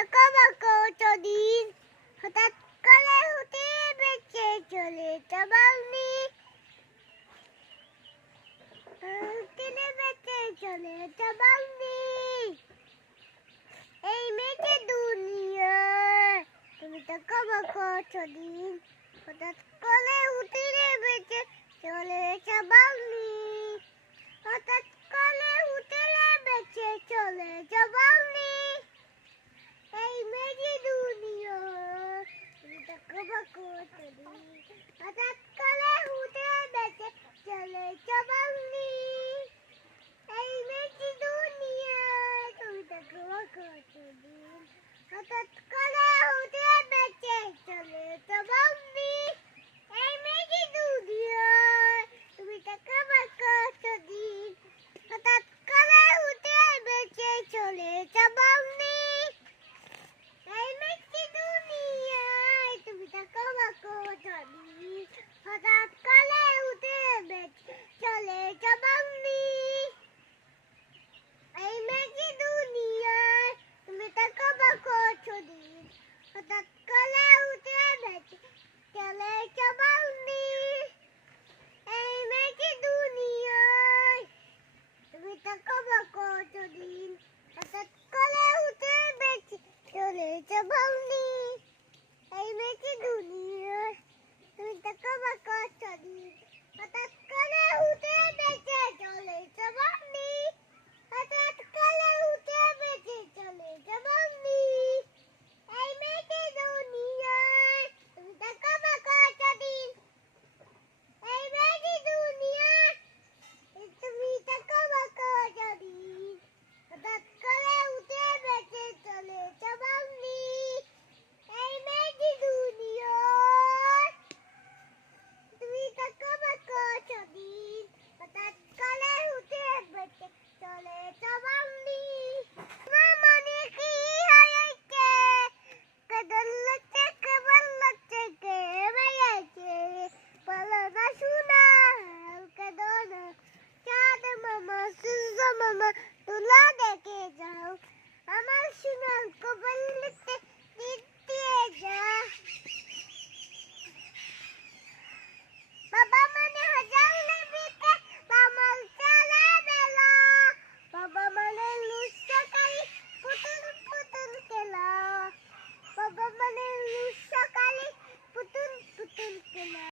টাকা দিন হঠাৎ করে হুটে বেঁচে চলে যাবানি হুটে বেঁচে চলে যাবানি এই মেয়েকে দুনিয়া তুমি টাকা দিন হঠাৎ করে হুটে বেঁচে চলে যাবানি হঠাৎ করে হুটে বেঁচে চলে যাবানি এই মেয়েকে দুনিয়া তুমি টাকা দিন হঠাৎ করে হুটে বেঁচে চলে যাবানি এই মেয়েকে দুনিয়া তুমি টাকা দিন হঠাৎ করে হুটে বেঁচে চলে যাবানি এই মেয়েকে দুনিয়া তুমি টাকা দিন হঠাৎ করে হুটে বেঁচে চলে যাবানি